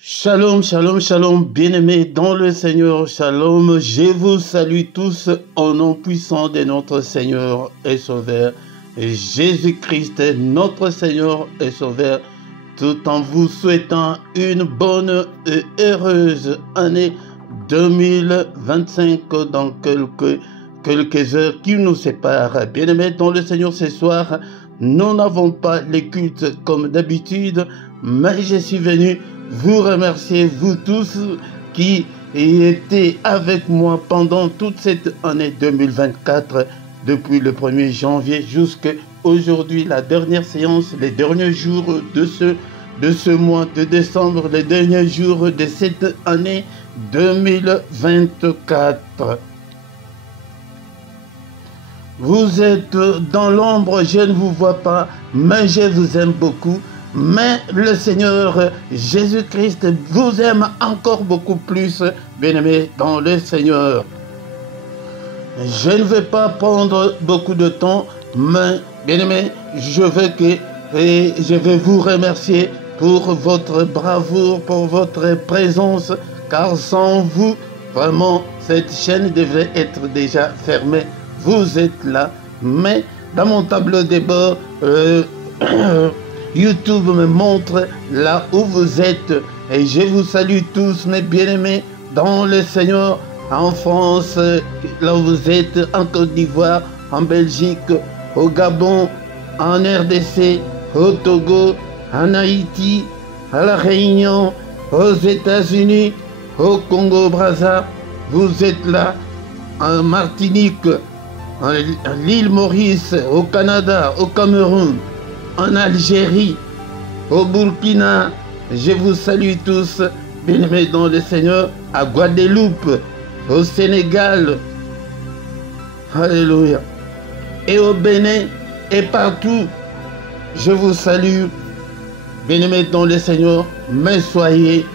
Shalom, shalom, shalom, bien-aimés dans le Seigneur, shalom, je vous salue tous au nom puissant de notre Seigneur et Sauveur, Jésus-Christ, notre Seigneur et Sauveur, tout en vous souhaitant une bonne et heureuse année 2025 dans quelques heures qui nous séparent. Bien-aimés dans le Seigneur, ce soir, nous n'avons pas les cultes comme d'habitude, mais je suis venu vous remercier, vous tous qui étiez avec moi pendant toute cette année 2024, depuis le 1er janvier jusqu'à aujourd'hui, la dernière séance, les derniers jours de ce mois de décembre, les derniers jours de cette année 2024. Vous êtes dans l'ombre, je ne vous vois pas, mais je vous aime beaucoup. Mais le Seigneur Jésus-Christ vous aime encore beaucoup plus, bien-aimés dans le Seigneur. Je ne vais pas prendre beaucoup de temps, mais bien-aimés, je vais vous remercier pour votre bravoure, pour votre présence, car sans vous, vraiment, cette chaîne devrait être déjà fermée. Vous êtes là, mais dans mon tableau de bord, YouTube me montre là où vous êtes et je vous salue tous mes bien-aimés dans le Seigneur, en France, là où vous êtes, en Côte d'Ivoire, en Belgique, au Gabon, en RDC, au Togo, en Haïti, à La Réunion, aux États-Unis, au Congo-Brazza, vous êtes là, en Martinique, en l'île Maurice, au Canada, au Cameroun, en Algérie, au Burkina, je vous salue tous, bien-aimés dans le Seigneur, à Guadeloupe, au Sénégal, alléluia, et au Bénin, et partout, je vous salue, bien-aimés dans le Seigneur, mais soyez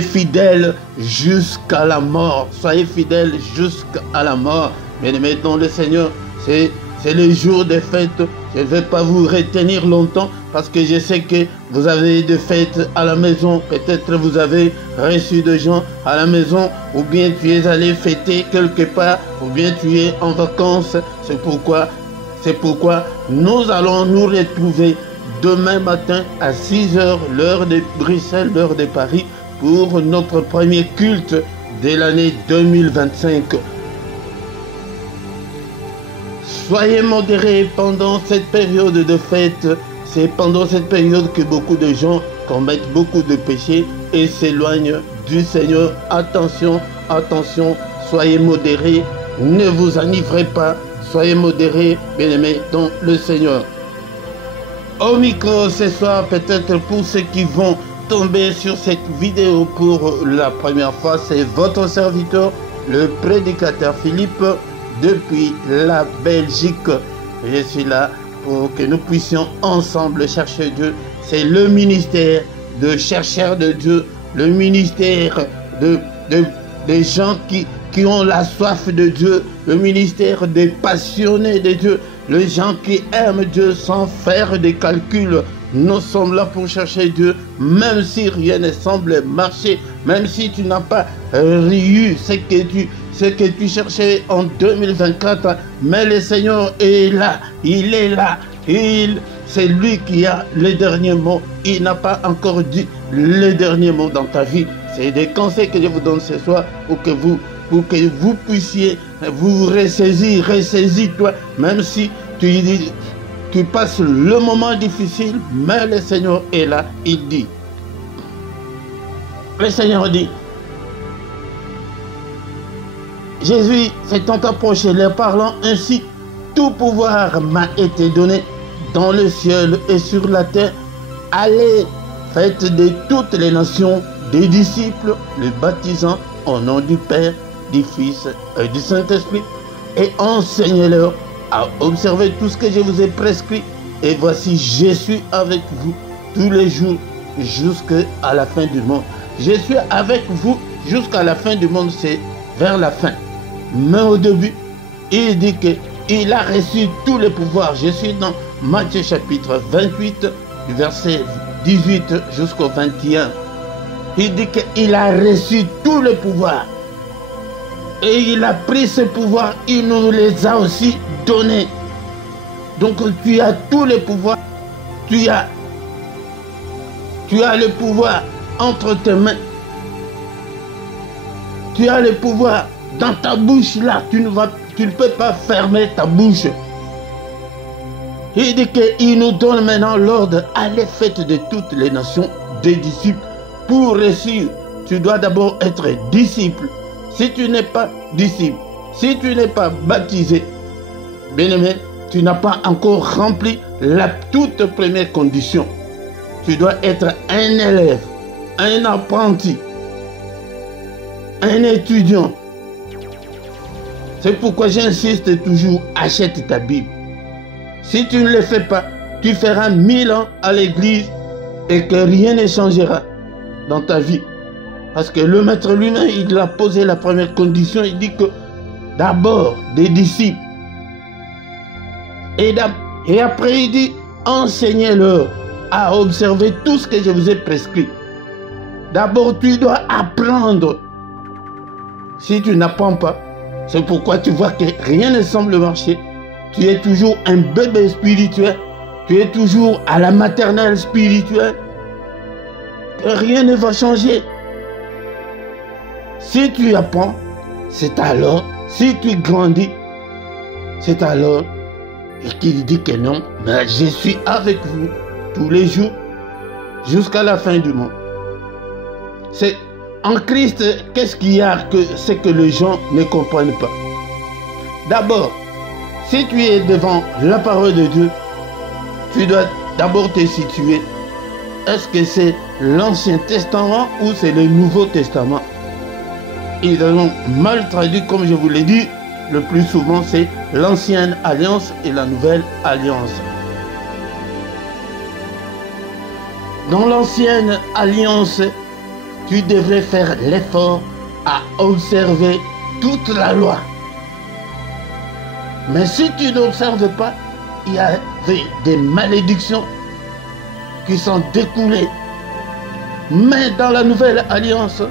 fidèles jusqu'à la mort, soyez fidèles jusqu'à la mort, bien-aimés dans le Seigneur. C'est le jour des fêtes. Je ne vais pas vous retenir longtemps parce que je sais que vous avez des fêtes à la maison. Peut-être vous avez reçu des gens à la maison ou bien tu es allé fêter quelque part ou bien tu es en vacances. C'est pourquoi nous allons nous retrouver demain matin à 6 h, l'heure de Bruxelles, l'heure de Paris, pour notre premier culte de l'année 2025. Soyez modérés pendant cette période de fête. C'est pendant cette période que beaucoup de gens commettent beaucoup de péchés et s'éloignent du Seigneur. Attention, attention, soyez modérés. Ne vous enivrez pas. Soyez modérés, bien-aimés, dans le Seigneur. Au micro ce soir, peut-être pour ceux qui vont tomber sur cette vidéo pour la première fois, c'est votre serviteur, le prédicateur Philippe, depuis la Belgique. Je suis là pour que nous puissions ensemble chercher Dieu. C'est le ministère de chercheurs de Dieu, le ministère des gens qui ont la soif de Dieu, le ministère des passionnés de Dieu, les gens qui aiment Dieu sans faire des calculs. Nous sommes là pour chercher Dieu, même si rien ne semble marcher, même si tu n'as pas eu ce que tu cherchais en 2024, mais le Seigneur est là, il est là, c'est lui qui a le dernier mot, il n'a pas encore dit le dernier mot dans ta vie. C'est des conseils que je vous donne ce soir pour que vous puissiez vous ressaisir, toi, même si tu passes le moment difficile, mais le Seigneur est là, il dit. Le Seigneur dit, Jésus s'étant approché, leur parlant ainsi, tout pouvoir m'a été donné dans le ciel et sur la terre. Allez, faites de toutes les nations des disciples, les baptisant au nom du Père, du Fils et du Saint-Esprit, et enseignez-leur à observer tout ce que je vous ai prescrit. Et voici, je suis avec vous tous les jours jusqu'à la fin du monde. Je suis avec vous jusqu'à la fin du monde, c'est vers la fin. Mais au début, il dit qu'il a reçu tous les pouvoirs. Je suis dans Matthieu chapitre 28, du verset 18 jusqu'au 21, il dit qu'il a reçu tout le pouvoir. Et il a pris ce pouvoir, il nous les a aussi donnés. Donc tu as tous les pouvoirs, tu as le pouvoir entre tes mains. Tu as le pouvoir dans ta bouche là, tu ne peux pas fermer ta bouche. Il dit qu'il nous donne maintenant l'ordre, allez faites de toutes les nations des disciples. Pour réussir, tu dois d'abord être disciple. Si tu n'es pas disciple, si tu n'es pas baptisé, bien-aimé, tu n'as pas encore rempli la toute première condition. Tu dois être un élève, un apprenti, un étudiant. C'est pourquoi j'insiste toujours, achète ta Bible. Si tu ne le fais pas, tu feras 1000 ans à l'église et que rien ne changera dans ta vie. Parce que le maître lui-même, il a posé la première condition, il dit que d'abord des disciples. Et après il dit, enseignez-leur à observer tout ce que je vous ai prescrit. D'abord tu dois apprendre. Si tu n'apprends pas, c'est pourquoi tu vois que rien ne semble marcher. Tu es toujours un bébé spirituel. Tu es toujours à la maternelle spirituelle. Rien ne va changer. Si tu apprends, c'est alors. Si tu grandis, c'est alors. Et qu'il dit que non, mais je suis avec vous tous les jours jusqu'à la fin du monde. C'est en Christ, qu'est-ce qu'il y a c'est que les gens ne comprennent pas. D'abord, si tu es devant la parole de Dieu, tu dois d'abord te situer. Est-ce que c'est l'Ancien Testament ou c'est le Nouveau Testament? Ils ont mal traduit, comme je vous l'ai dit, le plus souvent c'est l'Ancienne Alliance et la Nouvelle Alliance. Dans l'Ancienne Alliance, tu devrais faire l'effort à observer toute la loi. Mais si tu n'observes pas, il y avait des malédictions qui sont découlées. Mais dans la Nouvelle Alliance,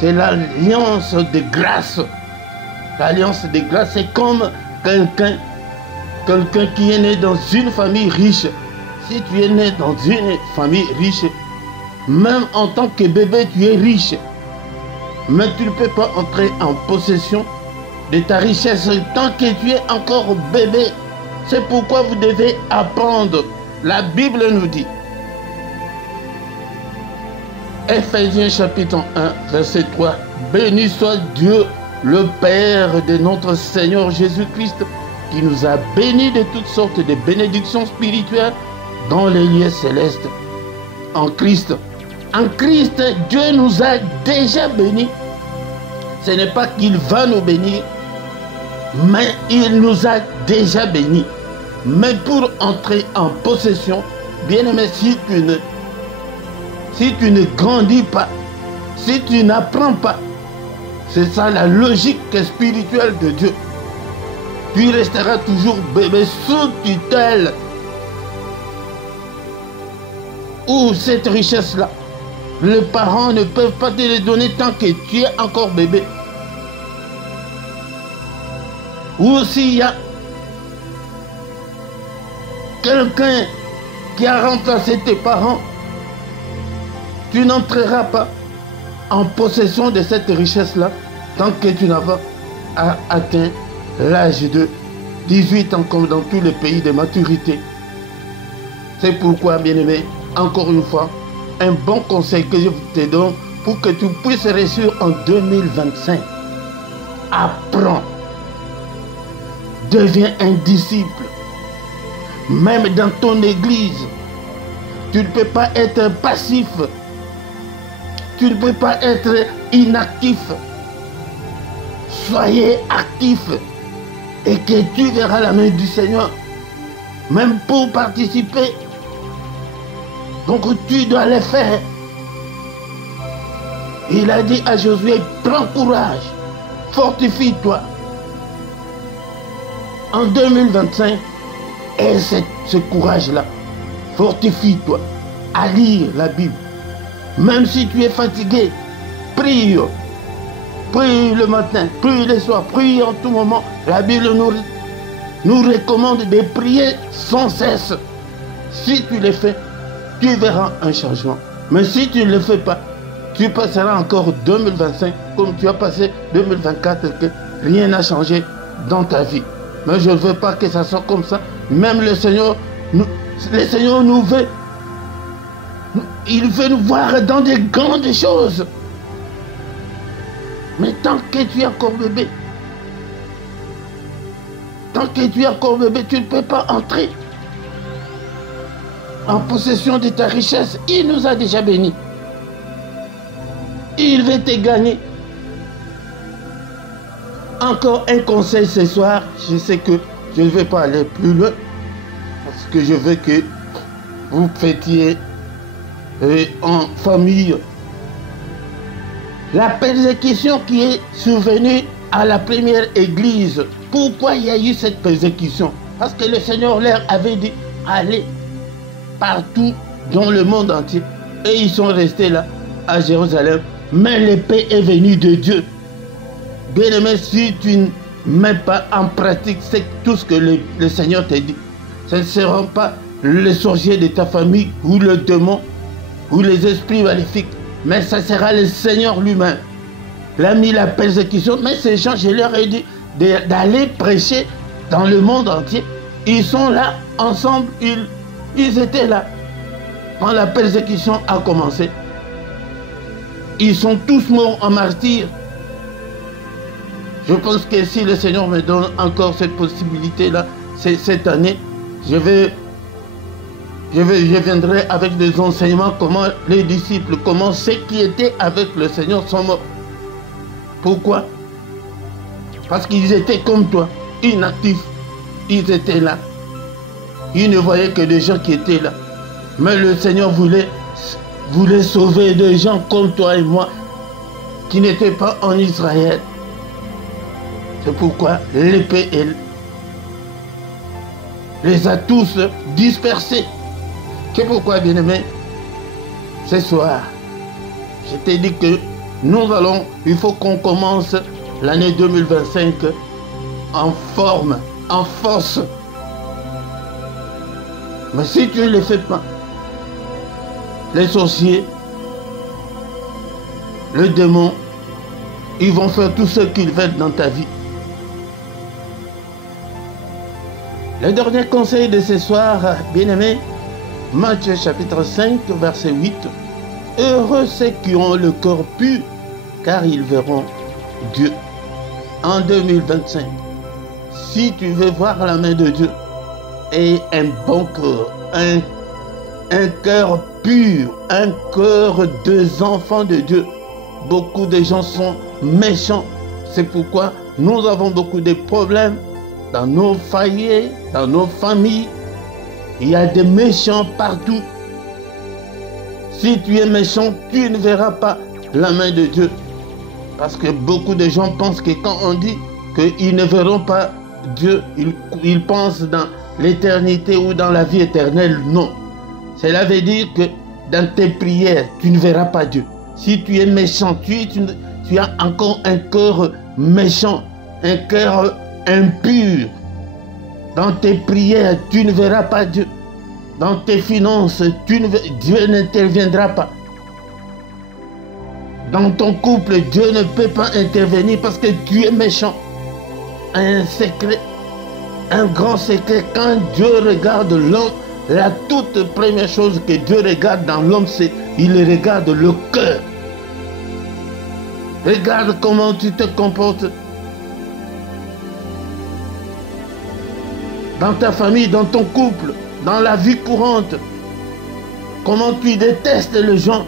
c'est l'alliance de grâce. L'alliance de grâce, c'est comme quelqu'un qui est né dans une famille riche. Si tu es né dans une famille riche, même en tant que bébé, tu es riche. Mais tu ne peux pas entrer en possession de ta richesse tant que tu es encore bébé. C'est pourquoi vous devez apprendre. La Bible nous dit, Ephésiens chapitre 1, verset 3, béni soit Dieu, le Père de notre Seigneur Jésus-Christ, qui nous a bénis de toutes sortes de bénédictions spirituelles dans les lieux célestes. En Christ, Dieu nous a déjà bénis. Ce n'est pas qu'il va nous bénir, mais il nous a déjà bénis. Mais pour entrer en possession, bien aimé, si tu ne grandis pas, si tu n'apprends pas, c'est ça la logique spirituelle de Dieu. Tu resteras toujours bébé sous tutelle. Ou cette richesse-là, les parents ne peuvent pas te les donner tant que tu es encore bébé. Ou s'il y a quelqu'un qui a remplacé tes parents, tu n'entreras pas en possession de cette richesse-là tant que tu n'as pas atteint l'âge de 18 ans comme dans tous les pays de maturité. C'est pourquoi, bien-aimé, encore une fois, un bon conseil que je te donne pour que tu puisses réussir en 2025. Apprends. Deviens un disciple. Même dans ton église, tu ne peux pas être passif. Tu ne peux pas être inactif. Soyez actif et que tu verras la main du Seigneur. Même pour participer. Donc tu dois le faire. Il a dit à Josué, prends courage, fortifie-toi. En 2025, aie ce courage-là, fortifie-toi. à lire la Bible. Même si tu es fatigué, prie. Prie le matin, prie le soir, prie en tout moment. La Bible nous recommande de prier sans cesse. Si tu le fais, tu verras un changement. Mais si tu ne le fais pas, tu passeras encore 2025 comme tu as passé 2024, que rien n'a changé dans ta vie. Mais je ne veux pas que ça soit comme ça. Même le Seigneur nous veut. Il veut nous voir dans des grandes choses. Mais tant que tu es encore bébé, tu ne peux pas entrer en possession de ta richesse. Il nous a déjà bénis. Il veut te gagner. Encore un conseil ce soir. Je sais que je ne vais pas aller plus loin parce que je veux que vous fêtiez en famille. La persécution qui est survenue à la première église. Pourquoi il y a eu cette persécution? Parce que le Seigneur leur avait dit, allez partout dans le monde entier. Et ils sont restés là, à Jérusalem. Mais l'épée est venue de Dieu. Bien-aimé, si tu ne mets pas en pratique tout ce que le Seigneur t'a dit, ce ne seront pas les sorciers de ta famille ou le démon ou les esprits maléfiques. Mais ça sera le Seigneur lui-même. Il a mis la persécution. Mais ces gens, je leur ai dit d'aller prêcher dans le monde entier. Ils sont là, ensemble, ils étaient là. Quand la persécution a commencé, ils sont tous morts en martyrs. Je pense que si le Seigneur me donne encore cette possibilité-là, cette année, je viendrai avec des enseignements, comment les disciples, comment ceux qui étaient avec le Seigneur sont morts. Pourquoi? Parce qu'ils étaient comme toi, inactifs. Ils étaient là. Ils ne voyaient que des gens qui étaient là. Mais le Seigneur voulait sauver des gens comme toi et moi, qui n'étaient pas en Israël. C'est pourquoi l'épée les a tous dispersés. C'est pourquoi, bien-aimé, ce soir, je t'ai dit que il faut qu'on commence l'année 2025 en forme, en force. Mais si tu ne le fais pas, les sorciers, le démon, ils vont faire tout ce qu'ils veulent dans ta vie. Le dernier conseil de ce soir, bien-aimé, Matthieu chapitre 5, verset 8. Heureux ceux qui ont le cœur pur, car ils verront Dieu. En 2025, si tu veux voir la main de Dieu, et un bon cœur, un cœur pur, un cœur des enfants de Dieu. Beaucoup de gens sont méchants. C'est pourquoi nous avons beaucoup de problèmes dans nos foyers, dans nos familles. Il y a des méchants partout. Si tu es méchant, tu ne verras pas la main de Dieu. Parce que beaucoup de gens pensent que quand on dit qu'ils ne verront pas Dieu, ils pensent dans l'éternité ou dans la vie éternelle. Non. Cela veut dire que dans tes prières, tu ne verras pas Dieu. Si tu es méchant, tu as encore un cœur méchant, un cœur impur. Dans tes prières, tu ne verras pas Dieu. Dans tes finances, Dieu n'interviendra pas. Dans ton couple, Dieu ne peut pas intervenir parce que tu es méchant. Un secret, un grand secret, quand Dieu regarde l'homme, la toute première chose que Dieu regarde dans l'homme, c'est il regarde le cœur. Regarde comment tu te comportes. Dans ta famille, dans ton couple, dans la vie courante. Comment tu détestes les gens.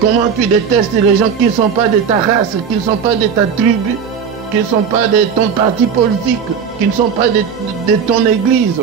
Comment tu détestes les gens qui ne sont pas de ta race, qui ne sont pas de ta tribu, qui ne sont pas de ton parti politique, qui ne sont pas de ton église.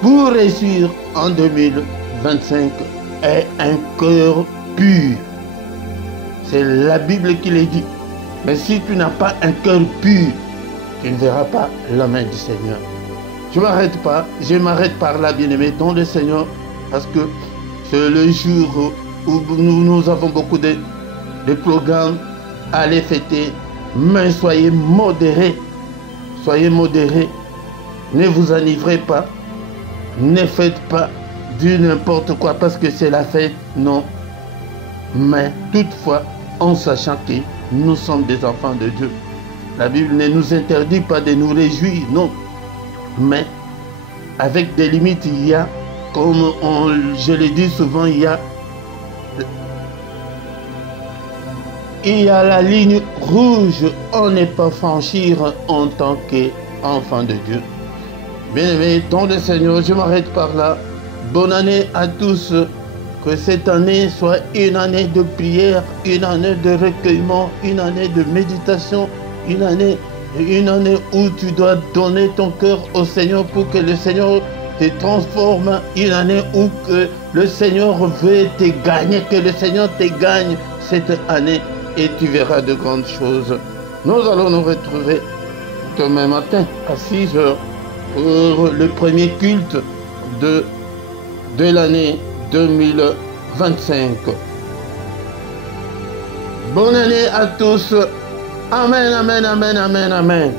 Pour réussir en 2025, aie un cœur pur. C'est la Bible qui le dit. Mais si tu n'as pas un cœur pur, tu ne verras pas la main du Seigneur. Je m'arrête pas, je m'arrête par là, bien-aimé, dans le Seigneur, parce que c'est le jour où nous avons beaucoup de programmes à aller fêter, mais soyez modérés, ne vous enivrez pas, ne faites pas du n'importe quoi parce que c'est la fête, non, mais toutefois, en sachant que nous sommes des enfants de Dieu. La Bible ne nous interdit pas de nous réjouir, non, mais avec des limites, il y a, comme je le dis souvent, il y a la ligne rouge, on n'est pas franchir en tant qu'enfant de Dieu. Bien-aimés, dans le Seigneur, je m'arrête par là. Bonne année à tous. Que cette année soit une année de prière, une année de recueillement, une année de méditation, une année où tu dois donner ton cœur au Seigneur pour que le Seigneur te transforme, une année où que le Seigneur veut te gagner, que le Seigneur te gagne cette année et tu verras de grandes choses. Nous allons nous retrouver demain matin à 6 heures pour le premier culte de l'année 2025. Bonne année à tous. Amen, amen, amen, amen, amen.